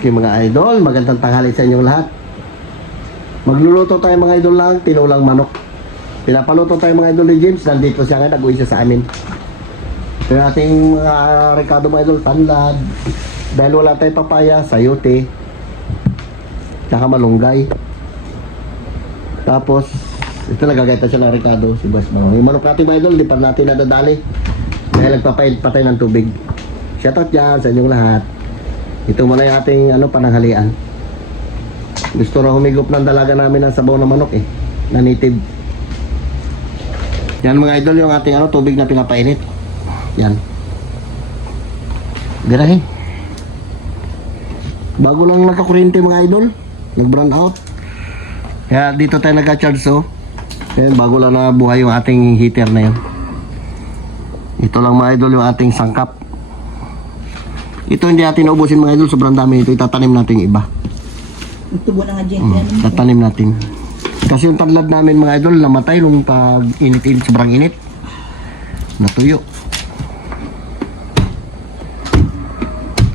Okay mga idol, magandang tanghali sa inyong lahat. Magluluto tayo mga idol lang, tinulang manok. Pinapaluto tayo mga idol ni James, nandito siya ngayon, nag-uwi siya sa amin. Ito yung ating mga rekado mga idol, tanlad. Dahil wala tayong papaya, sayote. Tsaka malunggay. Tapos, ito nagagaita siya ng rekado, si Boss Mang. Yung manok natin mga idol, di pa natin nadadali. Dahil nagpapait pa tayo ng tubig. Shoutout dyan sa inyong lahat. Ito muna yung ating pananghalian. Gusto na humigop ng dalaga namin ng sabaw na manok na native. Yan mga idol yung ating tubig na pinapainit. Yan. Birahin. Bago lang nakakuryente mga idol, nag-brown out. Kaya dito tayo nagka-charge Kaya bago lang nabuhay yung ating heater na yun. Ito lang mga idol yung ating sangkap. Ito hindi natin naubusin mga idol, sobrang dami ito. Itatanim natin yung iba. Tubo na nga dyan. Tatanim natin. Kasi yung tanlad namin mga idol, namatay nung pag init-init, sobrang init. Natuyo.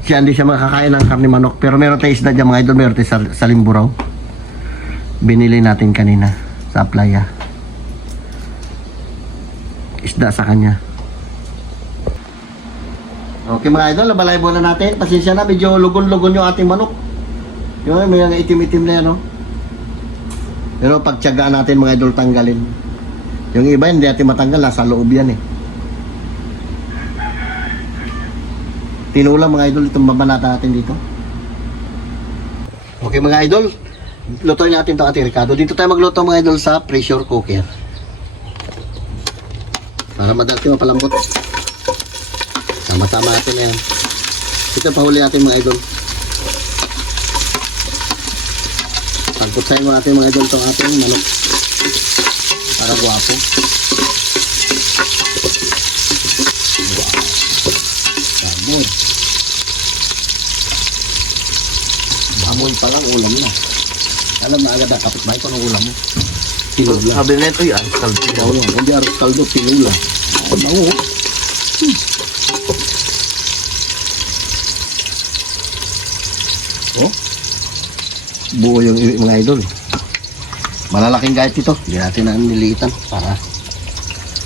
Siya hindi siya makakain ng karne manok. Pero meron tayo isda dyan mga idol, meron tayo sa Limburaw. Binili natin kanina sa playa. Isda sa kanya. Okay mga idol, nabalay na natin. Pasensya na, medyo lugon-lugon yung ating manok. Yung may itim-itim na yan, Pero pagtiyagaan natin mga idol tanggalin. Yung iba hindi natin matanggal, nasa loob yan Tinulang mga idol, itong babanata natin dito. Okay mga idol, lutuin natin itong ating rekado. Dito tayo magluto mga idol sa pressure cooker. Para madali mapalambot. Sama-sama natin yan. Ito pahuli natin mga idol. Pagputsahin mo natin mga idol itong ating manok. Para guwapo. Bamoy. Bamoy pa lang ulam na. Alam na agad ang kapitbahay ko ng ulam mo. Tinula. Sabi na ito yung arroz caldo. Hindi arroz caldo, tinula. Ay, bango. Buo yung mga idol. Malalaking gayet ito. Hindi natin na niliitan para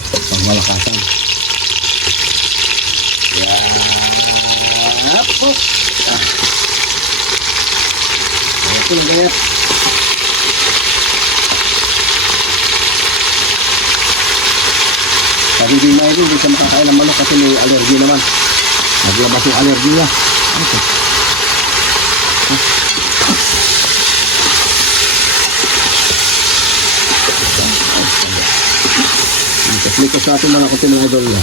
pangmalakasan. Yan. Po. Ito yung gayet. Sabi din na idol, hindi siya makakain ng manok kasi may allergy naman. Naglabas yung allergy niya. Okay. Likos natin mga kunti mga idol na.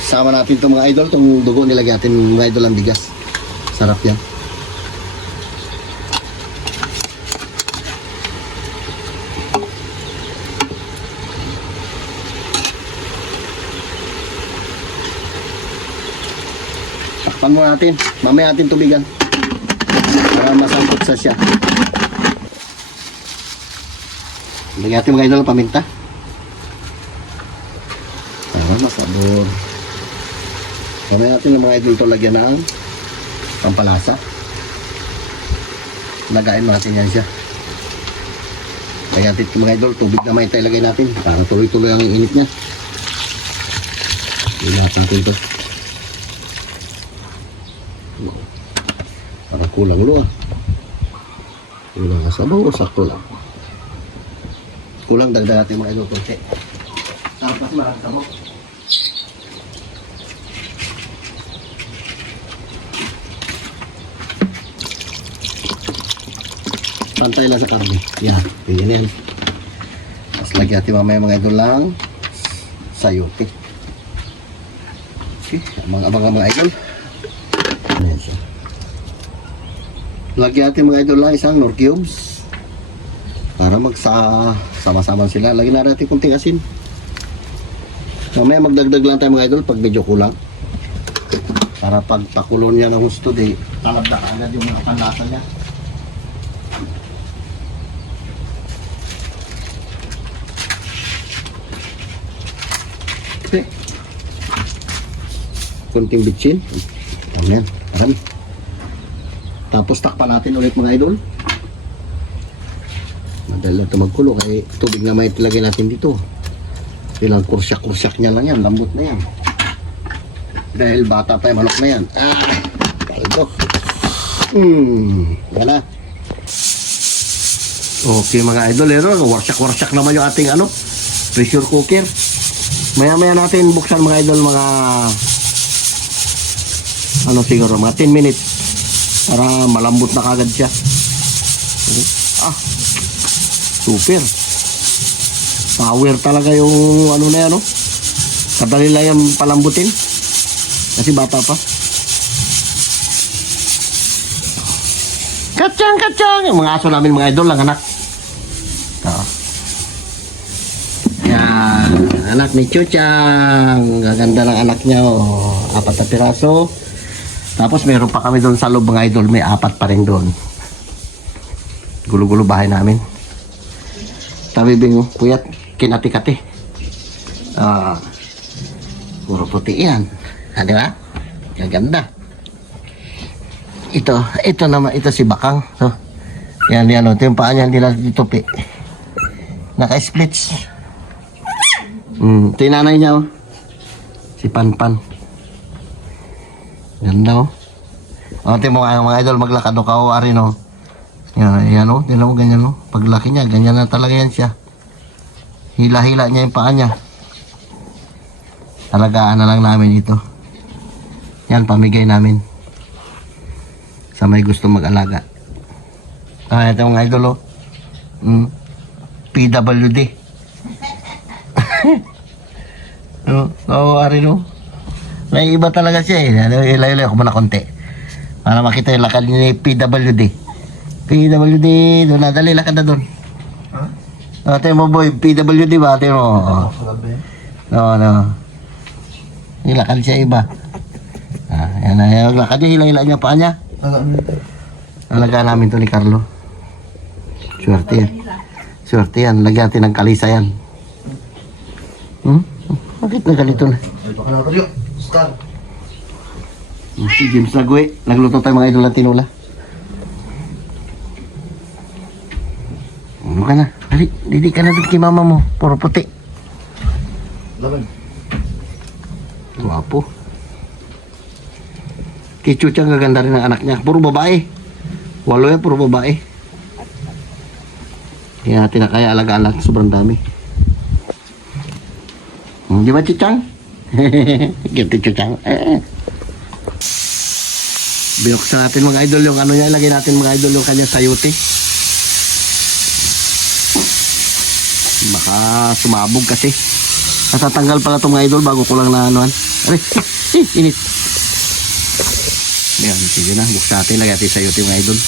Sama natin itong mga idol, itong dugo nilagyan natin mga idol ang bigas. Sarap yan. Takpan mo natin, mamaya natin tubigan. Para masangkot sa siya. Lagyan natin mga idol paminta. Para masabor. Kamay natin ng mga idol ito lagyan ng pampalasa. Lagayin natin yan siya. Lagyan natin mga idol, tubig na may tayo lagay natin. Para tuloy-tuloy ang init niya. Ilahat natin ito. Para kulang luwa. Kulang na sabaw o sakto lang. Kulang dagdag natin mga idol konti. Sarap kasi marami sabaw. Pantay lang sa karne. Yan, tingin yan. Tapos lagyan natin mamaya mga idol lang sayote. Okay, abang-abang mga idol. Ayan siya. Lagyan natin mga idol lang isang nor cubes para magsama-sama sila. Lagyan na natin kunting asin. Mamaya magdagdag lang tayo mga idol pag medyo kulang. Para pag pakulo niya ng gusto, talab na agad yung mga panlasa niya. kamote. Kunting bitsin. Ayan, marami. Tapos takpan natin ulit mga idol. Madali na ito magkulo kaya tubig na may ilagay natin dito. Ilang kursyak-kursyak niya lang yan, lambot na yan. Dahil bata pa yung manok na yan. Ito. Yan na. Okay mga idol, warsak-warsak naman yung ating pressure cooker. Maya-maya natin buksan mga idol, mga siguro mga 10 minutes para malambot na kagad siya. Super power talaga yung na yan, kadali lang yung palambutin kasi bata pa. Katsang yung mga aso namin mga idol lang anak. Yan, anak ni Chuchang, gaganda ng anak niya, 4 na piraso. Tapos meron pa kami doon sa loob mga idol, may 4 pa rin doon. Gulo-gulo bahay namin. Tabi bingo, puyat, kinati-kati. Puro puti yan. Di ba? Gaganda. Ito naman, ito si Bakang. So, yan, ito yung paa niya, hindi na ditupi. Naka-splits. Ito yung nanay niya, si Panpan. Ganda, ito mo mga idol, maglakad o kao, ari, Yan, tingnan mo ganyan, paglaki niya, ganyan na talaga yan siya. Hila-hila niya yung paa niya. Talagaan na lang namin ito. Yan, pamigay namin sa may gusto mag-alaga. Ito mga idol, PWD. Ari, may iba talaga siya, ilayo-layo ko muna konti para makita yung lakad ni PWD. PWD, doon na, dali, lakad na doon. Ate mo boy, PWD ba? Ate mo. Nilakad siya iba. Yan na, lakad niya, hila-hila niya paa niya. Alagaan namin to ni Carlo. Swerte yan. Swerte yan, lagyan natin ng kalisa yan. Bakit na ganito na? Si James Lagwe, nagluto tayo mga idol ng tinula. Ano ka na? Dali, didi ka na doon kay mama mo. Puro puti. Laban. Guwapo. Kay Chuchang gaganda rin ang anak niya. Puro babae. 8 yan, puro babae. Hindi natin na kaya alagaan lahat. Sobrang dami. Di ba, Chuchang? Ganti Chuchang. Binuksan natin mga idol yung niya. Ilagay natin mga idol yung kanyang sayote. Baka sumabog kasi. Natatanggal pala itong mga idol bago ko lang na Aray, init. Ayan, sige na. Buksan natin. Lagay natin sayote mga idol.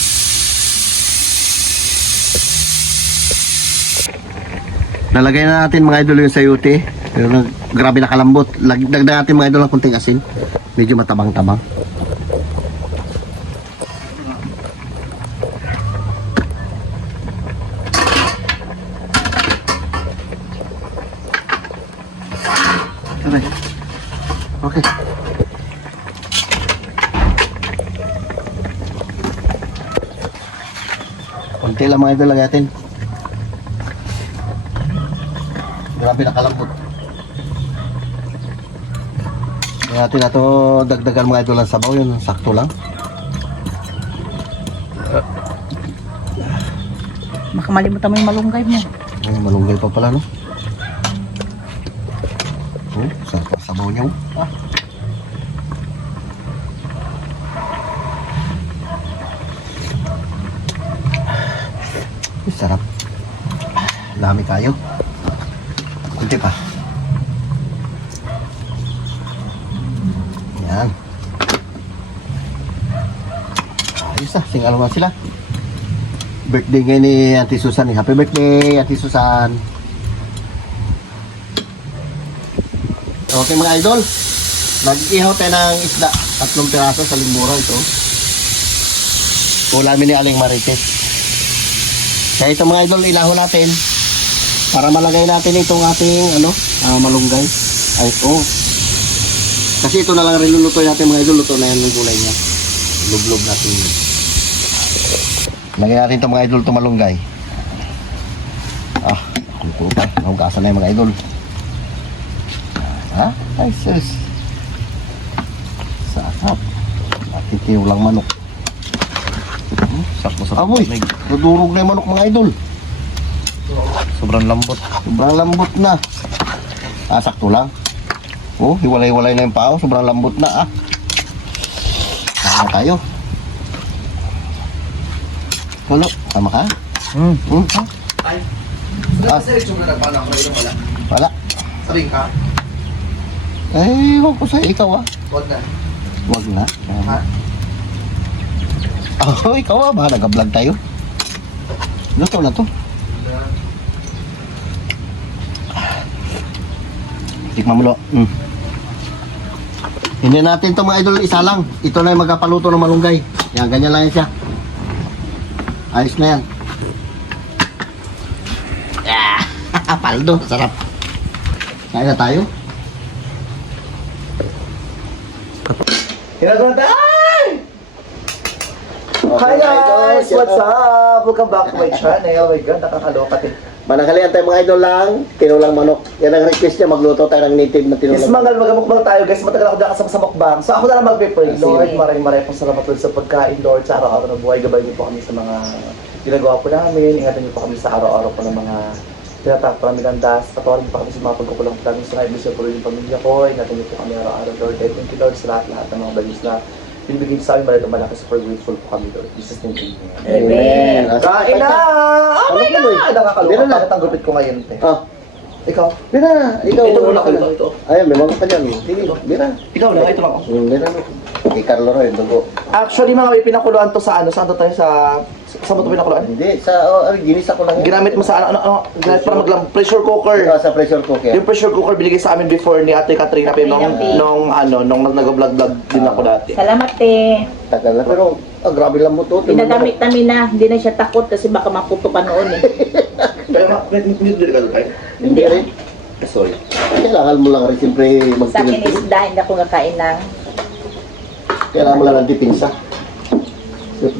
Nalagay na natin mga idol yung sayote. Pero grabe nakalambot. Dagdag natin mga idol ng kunting asin. Medyo matabang-tabang. Okay. Konti lang mga idol lagay natin. Grabe nakalambot. Kaya natin na ito dagdagan mga idol ng sabaw, yun sakto lang. Baka malimutan mo yung malunggay mo. Ay, malunggay pa pala, no? Sarap ang sabaw niya, sarap. Dami tayo. Kunti pa. Yan. Ayos na. Singalo na sila. Birthday ngayon ni Auntie Susan. Happy birthday, Auntie Susan. Okay mga idol. Nag-ihaw tayo ng isda. 3 piraso sa limbura ito. Ulamin ni Aling Marites. Kaya ito mga idol, ilaho natin para malagay natin itong ating malunggay. Ay, oh. Kasi ito na lang rin lulutuin natin mga idol. Luto na yan ng gulay niya. Lublob natin yun. Lagyan natin ito mga idol, ito malunggay. Luto pa. Mahugasan na yung mga idol. Ha? Ay, sis. Sarap. Matitiw lang manok. Sakto sa Amoy, dudurog na yung manok mga idol. Sobrang lambot. Sobrang lambot na. Sakto lang. Oh, hiwalay-hiwalay na yung pao. Sobrang lambot na Kaya tayo. Tulo, tama ka? Ay. Kasi itsura na paano ako ngayon wala. Wala. Sabihin ka? Huwag ko sa'yo. Ikaw Huwag na. Huwag na. Ha? Ikaw ba? Nag-vlog tayo. Luto na to. Tikman mo lo. Hindi natin to mga idol isa lang. Ito na yung magkapaluto ng malunggay. Yan, ganyan lang yan siya. Ayos na yan. Paldo, sarap. Kain na tayo. Ginagawa tayo! Hi guys! What's up? Welcome back to my channel. Oh my God, nakakaloka din. Manangalian tayo mga idol lang, tinulang manok. Yan ang request niya, magluto tayo ng native na tinulang Yes, mangal, magamukbang tayo guys. Matagal ako kasama sa mukbang. So ako na lang mag-pray. Lord, maraming pong salamat Lord sa pagkain, Lord, sa araw-araw na buhay. Gabay niyo po kami sa mga ginagawa po namin. Ingatan niyo po kami sa araw-araw po ng mga tinatak po namin ng das. Patawarin niyo po kami sa mga pagkukulang po namin sa ngayon. Sa yung pamilya ko. Ingatan niyo po kami araw-araw, Lord. And thank you, Lord, sa lahat ng mga values na binibigay sa amin. Malaki super grateful po kami, Lord. Jesus name, amen. Kain na! Oh my God! Nakakaloka. Bakit ang gupit ko ngayon, te? Ikaw? Bira, ikaw. Ito muna ka ito. Ayun, may mga ka dyan. Sige, bira. Ikaw lang, ito lang. Bira mo. Kay Carlo Roy, dugo. Actually, mga may pinakuluan to sa ano? Saan to tayo sa... Saan mo ito pinakuluan? Hindi, ginisa ko lang yan. Ginamit mo sa ano? Ginamit para pressure cooker. Sa pressure cooker. Yung pressure cooker binigay sa amin before ni Ate Katrina pa nung nag-vlog din ako dati. Salamat eh. Tagal na, pero grabe lang mo to. Ginagamit namin na, hindi na siya takot kasi baka maputo pa noon eh. Kaya hindi delikado tayo. Hindi rin. Sorry. Kailangan mo lang rin siyempre Sa akin magtinipid. isda, hindi ako nakain ng Kailangan mo lang ng dipinsa.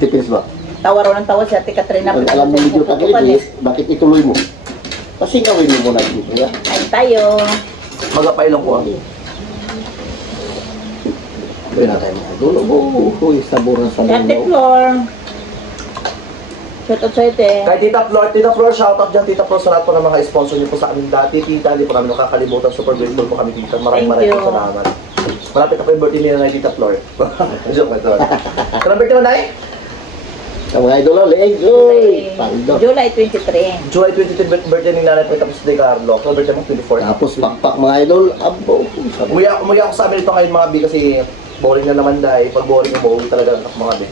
Dipins ba? tawa raw ng tawa si Ate Katrina. Alam mo medyo tagilid, bakit ituloy mo? Kasi gawin mo muna dito, ya. Kain tayo. Magapailong ko. Gawin na tayo mga dulo. Uy, saburan sa Ate lalo. Flor. Shout out sa ite. Kay Tita Flor, shout out dyan Tita Flor sa lahat po ng mga sponsor niyo po sa amin dati. Tita, hindi po namin nakakalimutan. Super grateful po kami Tita. Maraming Thank you. salamat. Malapit na po yung birthday nila na Tita Flor. Joke na ito. Kailan birthday mo, Nay? Ang mga idol, leeg. Uy, paldo. July 23. July 23 birthday ni Nanay po tapos ni Carlo. Kailan birthday mo? 24. Tapos pakpak mga idol, abo. Umuwi ako sa amin ito ngayon mga bi kasi boring na naman dahil. Pag boring mo, umuwi talaga ako mga bi.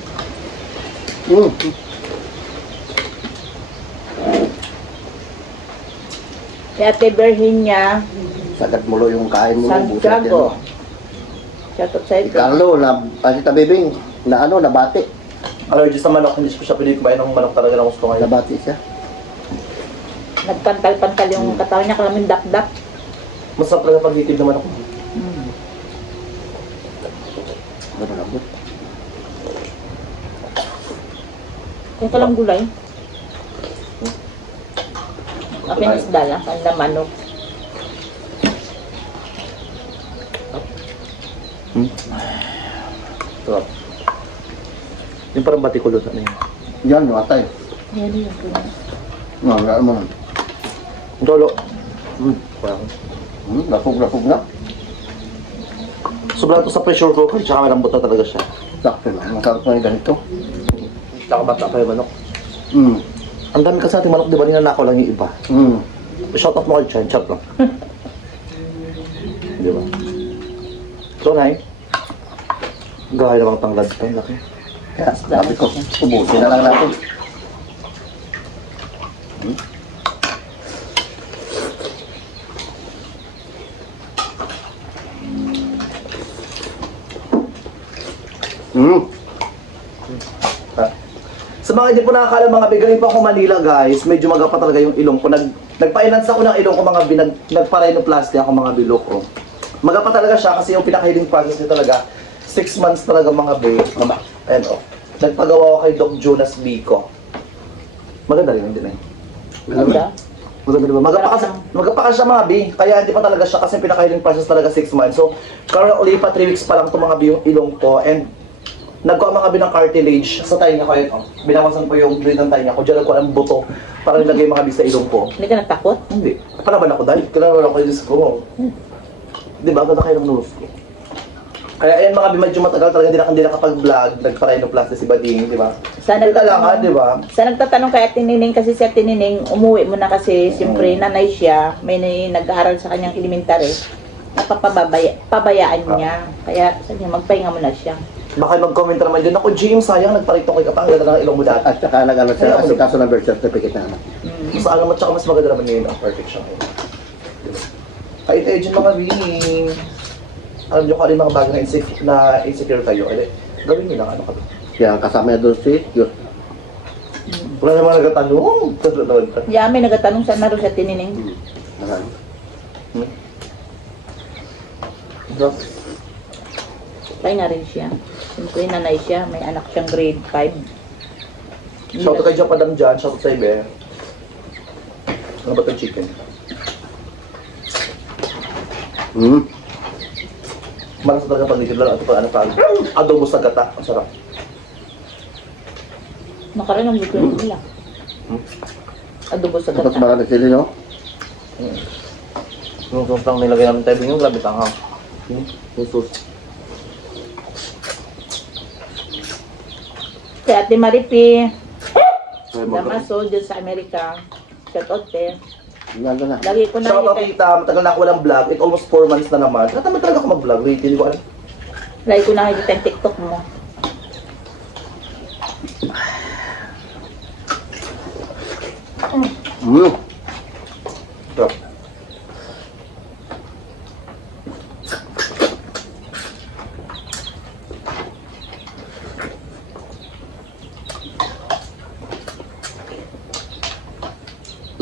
Si Ate Virginia Sagad mo lo yung kain mo. Santiago. Shout out sa ite. Carlo, Tita Bebing, nabati. Allergy sa manok, hindi ko siya pwede kumain ng manok talaga na gusto ngayon. Nabati siya. Nagpantal-pantal yung katawan niya, kalamin dap-dap. Masarap talaga pag hitib ng manok. Ano lambot? Yung palang gulay. Kapin isda lang, panda manok. Sarap. Yung parang batikulo sa ano yun. Yan, yung atay. Yan yun. Wala naman. Ang tolo. Parang. Lapog na. Sobrang to sa pressure cooker, tsaka malambot na talaga siya. Sakto lang. Masarap na yung ganito. Tsaka bata pa yung manok. Mm. Ang dami kasi ating manok, di ba? Ninanakaw lang yung iba. Mm. Shout out mo kay Chan, chat lang. Di ba? So, Nay. Gaya namang tanglad pa, laki. Kaya sabi ko, ubusin na lang natin. Sa mga hindi po nakakala mga bigaling po ako Manila guys, medyo maga pa talaga yung ilong ko. Nagpa-enhance ako ng ilong ko mga nagpa-rhinoplasty ako mga bilog ko. Magapa talaga siya kasi yung pinaka-healing process niya talaga, 6 months talaga mga be. Ayan o. Nagpagawa ako kay Doc Jonas Bico. Maganda rin, hindi na yun. Ganda. Maganda diba? Magapa ka siya mga B. Kaya hindi pa talaga siya kasi pinaka-healing process talaga 6 months. So, karoon uli pa 3 weeks pa lang itong mga B yung ilong ko. And nagkuha mga B ng cartilage sa tainga ko. Ito. Binawasan ko yung grid ng tainga ko. Diyan nagkuha ng buto para nilagay mga B sa ilong ko. Hindi ka natakot? Hindi. Palaban ako dahil. Kailangan ako yung Diyos ko. Diba? Ang ganda kayo ng nose ko. Kaya ayan mga B, medyo matagal talaga hindi nakapag-vlog. Nagpa-rhinoplasty si Bading, di ba? Kailangan, di ba? Sa nagtatanong kay Ate Nining kasi si Ate Nining, umuwi mo na kasi siyempre nanay siya, may nag-aaral sa kanyang elementary. Pabayaan niya. Kaya sabi niya, magpahinga mo na siya. Baka mag-comment naman dyan, ako Jim, sayang, nagparito kay kapang ganda ng ilong mo dati. At saka nag-ano siya, kasi kaso ng birth certificate na. Mas alam mo, tsaka mas maganda naman ngayon ang perfect siya ngayon. Kahit tayo dyan mga Wing. Alam niyo kung ano yung mga bagay na insecure tayo. Ay, gawin niyo lang, ano ka ba? Kaya ang kasama niya doon si cute. Wala naman nagtatanong. Yeah, may nagtatanong saan naroon si Ate Nining. Kaya na rin siya. Siyempre nanay siya, may anak siyang grade 5. Shout out kay Japadam dyan, shout out sa Ibe. Ano ba itong chicken? Malas talaga pag dito lang ito pa ano pa. Adobo sa gata, ang sarap. Makaroon ng buto nila. Adobo sa Tapos gata. marami sila, no? Yung sumpang nilagay namin tayo yung grabe tanghang. Yung sauce. Si Ate Maripi, Damaso dyan sa Amerika. Shout out te. Nandun na. Lagi ko Shout out nakikita, kita, matagal na ako walang vlog. It almost 4 months na naman. Natamad talaga ako mag-vlog. Wait, hindi ko alam. lagi ko nakikita yung TikTok mo. Sarap.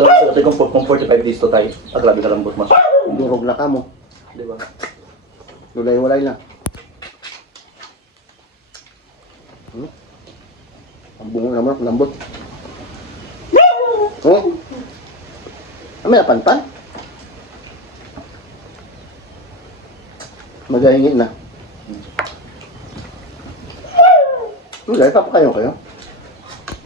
Lahat sa atin kung 45 days to tayo. Grabe ka lambot mas. Durog na ka mo. Di ba? Lulay-walay na. Ang bungo naman, ang lambot. Oh! May napanpan? Magahingin na. Lulay, papakayo kayo.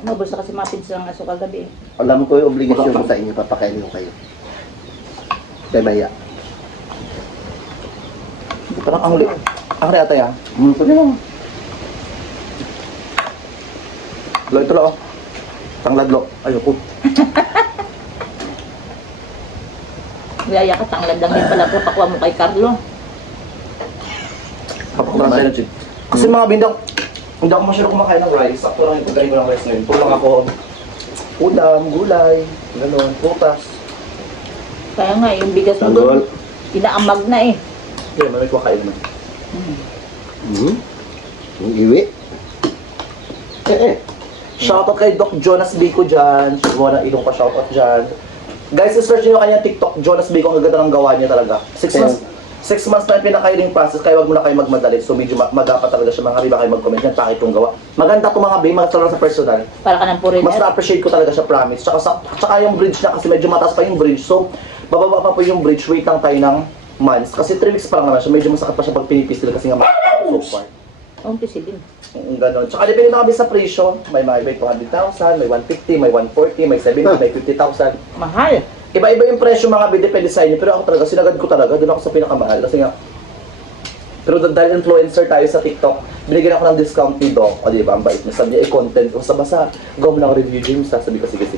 Mabos na kasi mga pinsa ng aso kagabi. Alam ko yung obligasyon ko sa inyo, papakainin ko kayo. Kaya maya. Parang ang ate ah. Pwede mo. Loy ito lo. Tangladlo. Ayoko. Gaya ka, tanglad lang din pala po. Pakwa mo kay Carlo. Kapag tayo na kasi mga bindang, hindi ako masyado kumakain ng rice. Sakto lang yung pagkain ko ng rice ngayon. Tulang ako. Ulam, gulay, gano'n, putas. Kaya nga, yung bigas mo Tanggol. doon, inaamag na eh. Kaya may kumakain naman. Yung iwi. Shoutout kay Doc Jonas Bico dyan. Gumawa ng ilong pa shoutout dyan. Guys, search nyo yung kanyang TikTok, Jonas Bico. Ang ganda ng gawa niya talaga. 6 months na yung pinaka-healing process, kaya wag mo na kayo magmadali. So medyo magapa talaga siya. Mga riba kayo mag-comment yan, pakit yung gawa. Maganda itong mga bay, maganda sa personal. Para ka ng foreigner. Mas na-appreciate ko talaga siya, promise. Tsaka yung bridge na kasi medyo mataas pa yung bridge. So, bababa pa po yung bridge, wait lang tayo ng months. Kasi 3 weeks pa lang naman siya, medyo masakit pa siya pag pinipistil kasi nga so far. Ang pisilin. Ganon. Tsaka depende na kami sa presyo. May 200,000, may 150, may 140, may 70, may 50,000. Mahal. Iba-iba yung presyo mga bid, depende sa inyo. Pero ako talaga, sinagad ko talaga, doon ako sa pinakamahal. Kasi nga, pero dahil influencer tayo sa TikTok, binigyan ako ng discount ni Doc. O diba, ang bait niya. Sabi niya, i-content ko. Basta, gawa mo ng review, James. Sabi ko, sige.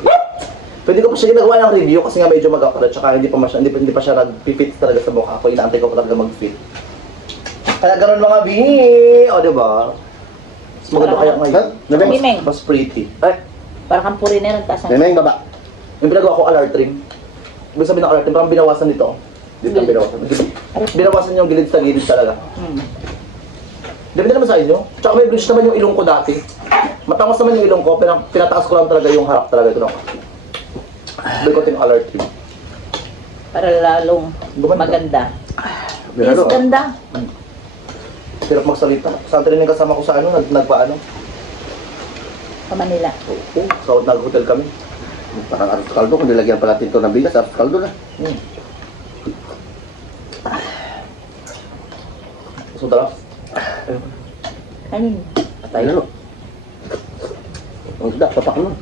Pwede ko pa siya ginagawa ng review kasi nga medyo mag-upload. Tsaka hindi pa siya nag-fit talaga sa mukha ko. Inaantay ko pa talaga mag-fit. Kaya ganun mga bi. O diba? Mas maganda kaya ngayon. Mimeng. Mas pretty. Ay, Para kang foreigner, ang taas ng... May baba. yung pinagawa ko alert trim. Ibig sabihin ng alert trim, parang binawasan dito. Dito ang binawasan. Binawasan yung gilid sa gilid talaga. Depende naman sa inyo. Tsaka may bridge naman yung ilong ko dati. Matangos naman yung ilong ko, pero tinataas ko lang talaga yung harap talaga ito. Doon ko yung alert trim. Para lalong Gumanda. maganda. Pero Yes, ano, ganda. Hirap magsalita. Sa training kasama ko sa ano, nagpaano? Sa Manila. Oo, so nag-hotel kami. parang arroz caldo, kung nilagyan pa natin ito ng bigas, arroz caldo na. Hmm. So tara. Ayun. Patay na, no? Ang isda, papak mo.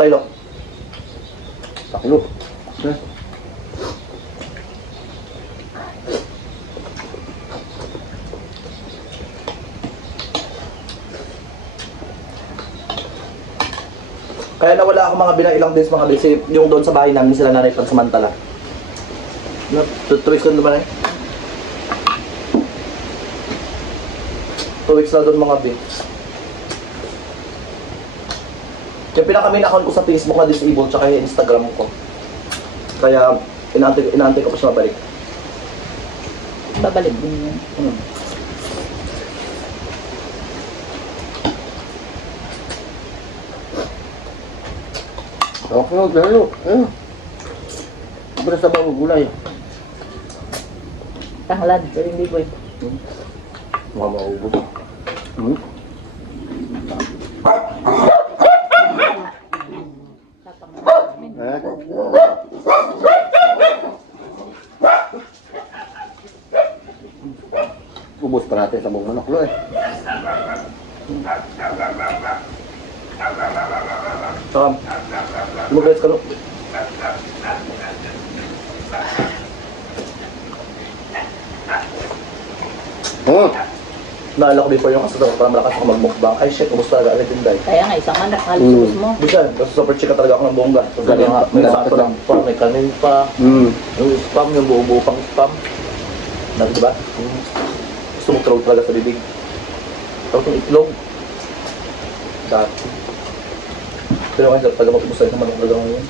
Patay lo. Paklo. Eh, Kaya nawala ako mga bilang ilang days mga days. Yung doon sa bahay namin sila nanay pansamantala. No, 2 weeks doon naman eh. 2 weeks na doon mga days. Yung pinaka-main account ko sa Facebook na disabled tsaka yung Instagram ko. Kaya inaantay ko pa siya mabalik. Babalik din yun. Hmm. okay, lalo. Ayun. Sobrang sabaw ng gulay. Tanglad. Pero hindi ko eh. Mga maubos. Hmm? Eh? Ubus pa natin sa buong manok, lo eh. Tsaka, lumagayas ka no? Oh, Naalala ko before yung kasama para malakas ako magmukbang. Ay shit, ubos talaga agad yung dahil. Kaya nga, isang anak. Halos ubos mo. Bisan, kasi super chica talaga ako ng bongga. So, galing nga, may sato lang pa, may kanin pa, yung spam, yung buo-buo pang spam. Nabi, diba? Gusto mo throw talaga sa bibig. Tapos yung itlog. Dati. Pero ngayon, talaga mag-ubos tayo ng manok talaga ngayon.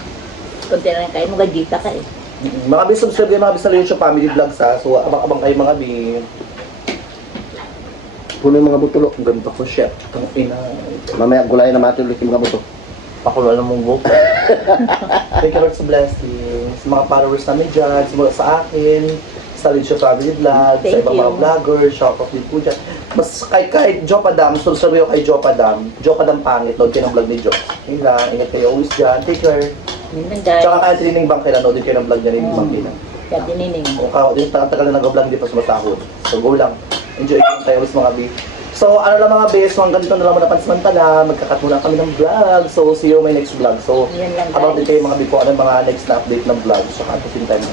Kunti na lang kayo mo, gagita ka eh. Mga bis, subscribe kayo mga bis sa YouTube family vlogs ha. So, abang-abang kayo mga bis. puno yung mga butulo. Ang ganda ko, chef. Ang ina. Mamaya gulayan na natin ulit yung mga buto. Pakulo ng munggo. Thank you Lord sa blessings. Sa mga followers namin dyan, simula sa akin, sa Lidsho Family Vlog, sa Thank ibang mga you. vloggers, shout out din po dyan. Mas kahit Jopadam, subscribe kayo kay Jopadam. Jopadam pangit, nood kayo ng vlog ni Jo. Yun lang, ingat kayo always dyan. Take care. Yun lang guys. Tsaka kahit Trining Bank kayo, nood din kayo ng vlog niya rin ni Mang Tina. Kaya tinining. Kung din tagal na nag-vlog, hindi pa sumasahod. So go lang. Enjoy kayo always mga B. So ano lang mga bes, hanggang dito na lang muna pansamantala, magkakat muna kami ng vlog. So see you on my next vlog. So Yan lang, abang din guys. kayo mga B kung ano yung mga next na update ng vlog. So at the same time,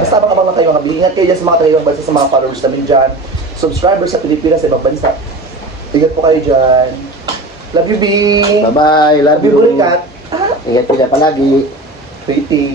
basta abang lang kayo mga B. Ingat kayo dyan sa mga tagayong bansa, sa mga followers namin dyan. Subscribers sa Pilipinas, sa ibang bansa. Ingat po kayo dyan. Love you B! Bye-bye, love Love you you. Burikat! Ingat ka dyan palagi. Sweetie!